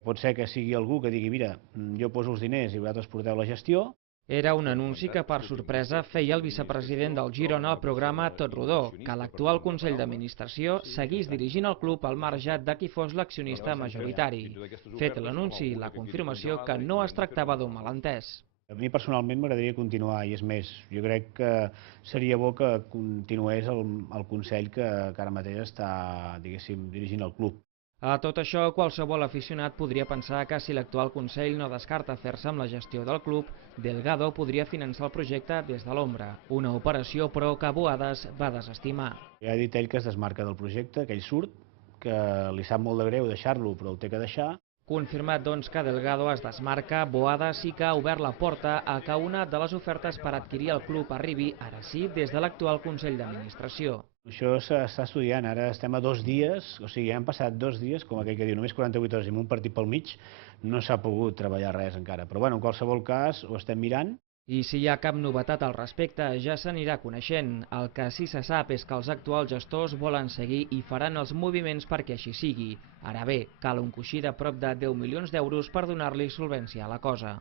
Pot ser que sigui algú que digui, mira, jo poso els diners i vosaltres porteu la gestió. Era un anunci que, per sorpresa, feia el vicepresident del Girona al programa Tot Rodó, que l'actual Consell d'Administració seguís dirigint el club al marge de qui fos l'accionista majoritari. Fet l'anunci i la confirmació que no es tractava d'un malentès. A mi personalment m'agradaria continuar, i és més, jo crec que seria bo que continués el Consell que ara mateix està, diguéssim, dirigint el club. A tot això, qualsevol aficionat podria pensar que si l'actual Consell no descarta fer-se amb la gestió del club, Delgado podria finançar el projecte des de l'ombra, una operació però que Boades va desestimar. Ja ha dit ell que es desmarca del projecte, que ell surt, que li sap molt de greu deixar-lo, però el té que deixar. Confirmat, doncs, que Delgado es desmarca, Boada sí que ha obert la porta a que una de les ofertes per adquirir el club arribi, ara sí, des de l'actual Consell d'Administració. Això s'està estudiant, ara estem a 2 dies, o sigui, han passat 2 dies, com aquell que diu, només 48 hores i amb un partit pel mig, no s'ha pogut treballar res encara. Però bueno, en qualsevol cas, ho estem mirant. I si hi ha cap novetat al respecte, ja s'anirà coneixent. El que sí se sap és que els actuals gestors volen seguir i faran els moviments perquè així sigui. Ara bé, cal un coixí de prop de 10 milions d'euros per donar-li solvència a la cosa.